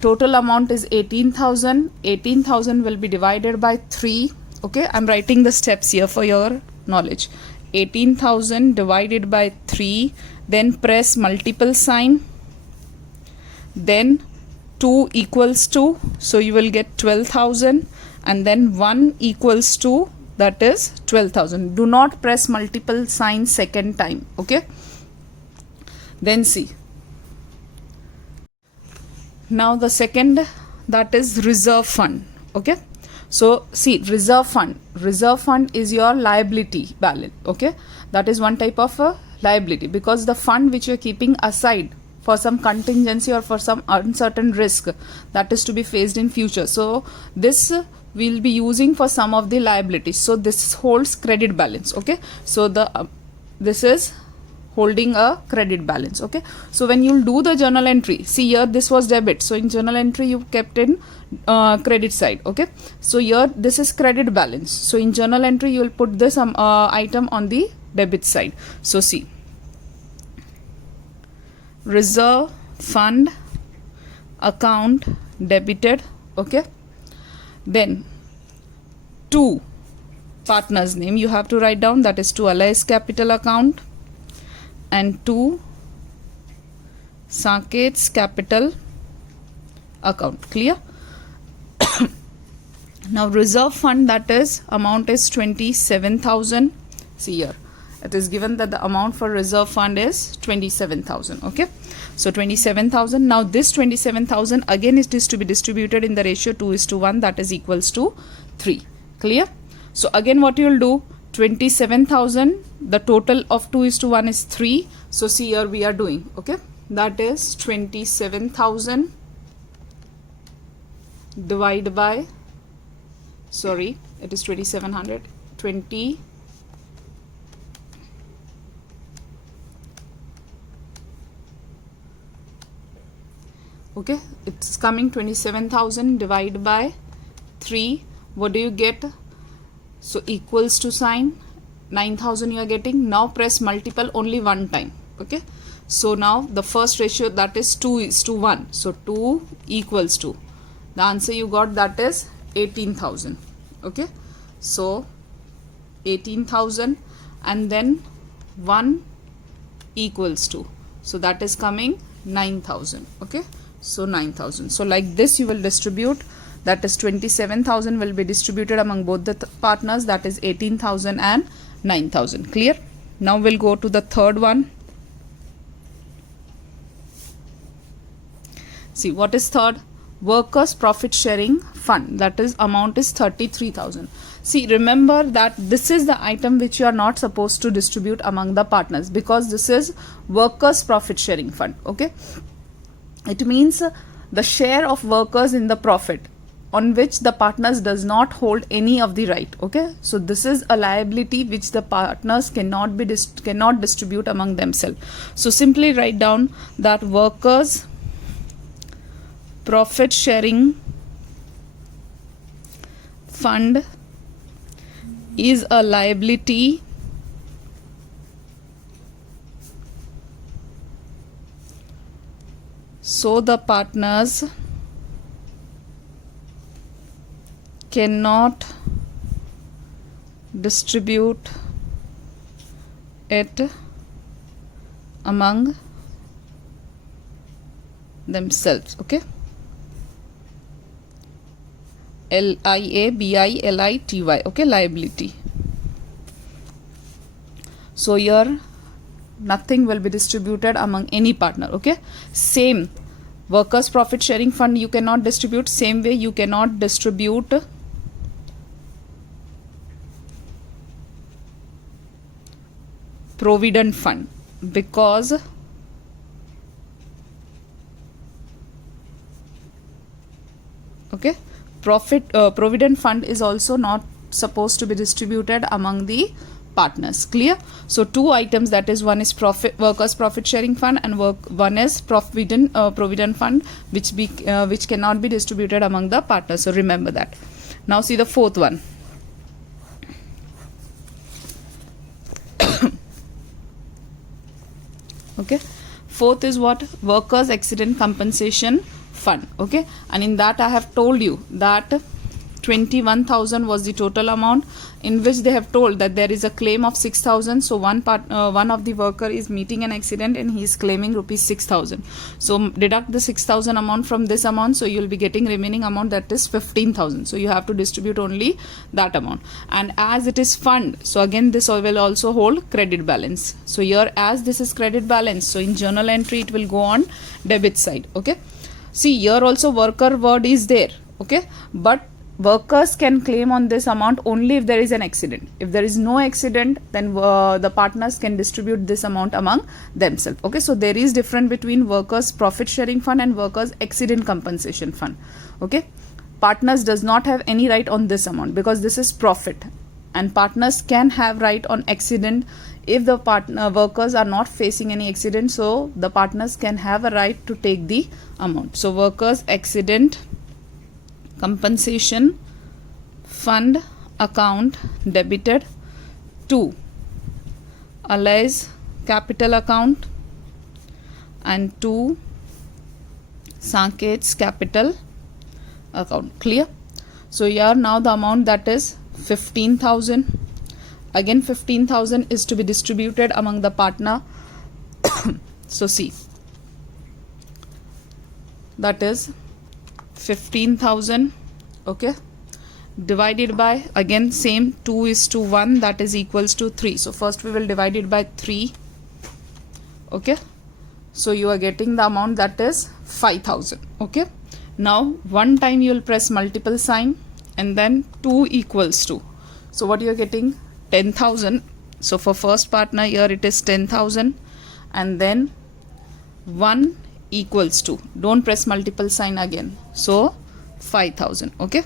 Total amount is 18,000. 18,000 will be divided by 3. Okay, I'm writing the steps here for your knowledge. 18,000 divided by 3, then press multiple sign, then 2 equals to, so you will get 12,000, and then 1 equals to, that is 12,000. Do not press multiple sign second time. Okay, then see, now the second, that is reserve fund. Okay, so see, reserve fund is your liability balance. Okay, that is one type of a liability, because the fund which you are keeping aside for some contingency or for some uncertain risk that is to be faced in future, so this will be using for some of the liabilities. So this holds credit balance. Okay, so the this is holding a credit balance. Okay, so when you'll do the journal entry, see here this was debit, so in journal entry you kept in credit side. Okay, so here this is credit balance, so in journal entry you will put this item on the debit side. So see, reserve fund account debited. Okay, then to partner's name you have to write down, that is to Allies Capital account, and to Saket's Capital account. Clear? Now reserve fund, that is amount is 27,000. See here, it is given that the amount for reserve fund is 27,000. Okay, so 27,000. Now this 27,000 again it is to be distributed in the ratio 2:1, that is equals to 3. Clear? So again what you will do, 27,000, the total of 2:1 is 3. So see here we are doing, okay, that is 27,000 divided by, sorry, it is 2700, 20, okay, it's coming 27,000 divided by 3. What do you get? So equals to sign, 9,000 you are getting. Now press multiple only one time. Okay, so now the first ratio, that is 2:1, so 2 equals to, the answer you got, that is 18,000. Okay, so 18,000 and then 1 equals to, so that is coming 9,000. Okay, so 9,000. So like this you will distribute, that is 27,000 will be distributed among both the partners, that is 18,000 and 9,000. Clear? Now we'll go to the third one. See, what is third? Workers profit sharing fund, that is amount is 33,000. See, remember that this is the item which you are not supposed to distribute among the partners, because this is workers profit sharing fund. Okay, it means the share of workers in the profit on which the partners does not hold any of the right. Okay, so this is a liability which the partners cannot distribute among themselves. So simply write down that workers profit sharing fund is a liability so the partners cannot distribute it among themselves. Okay, liability. Okay, liability. So here nothing will be distributed among any partner. Okay, same workers profit sharing fund you cannot distribute, same way you cannot distribute provident fund, because okay, provident fund is also not supposed to be distributed among the partners. Clear? So two items, that is, one is workers profit sharing fund and one is provident fund, which cannot be distributed among the partners. So remember that. Now see the fourth one. Okay, fourth is what? Workers accident compensation fund. Okay, and in that I have told you that 21,000 was the total amount, in which they have told that there is a claim of 6,000. So one of the worker is meeting an accident and he is claiming rupees 6,000. So deduct the 6,000 amount from this amount, so you will be getting remaining amount, that is 15,000. So you have to distribute only that amount. And as it is fund, so again this will also hold credit balance. So here, as this is credit balance, so in journal entry it will go on debit side. Okay, see here also worker word is there. Okay, but workers can claim on this amount only if there is an accident. If there is no accident, then the partners can distribute this amount among themselves. Okay, so there is difference between workers profit sharing fund and workers accident compensation fund. Okay, partners does not have any right on this amount because this is profit, and partners can have right on accident if the workers are not facing any accident. So the partners can have a right to take the amount. So workers accident compensation fund account debited to Allies capital account and to Sanket's capital account. Clear? So here now the amount, that is 15,000. Again 15,000 is to be distributed among the partner. So see, that is 15,000. Okay, divided by, again same, 2:1, that is equals to 3. So first we will divide it by 3. Okay, so you are getting the amount, that is 5,000. Okay, now one time you will press multiple sign and then 2 equals to, so what you are getting? 10,000. So for first partner here it is 10,000, and then 1 equals to, don't press multiple sign again, so 5,000. Okay,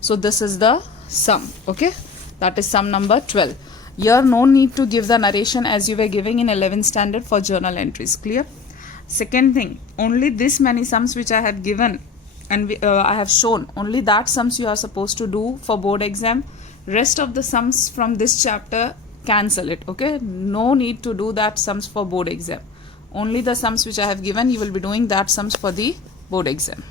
so this is the sum. Okay, that is sum number 12. Here no need to give the narration as you were giving in 11th standard for journal entries. Clear? Second thing, only this many sums which I have given and I have shown, only that sums you are supposed to do for board exam. Rest of the sums from this chapter, cancel it. Okay, no need to do that sums for board exam. Only the sums which I have given, you will be doing that sums for the board exam.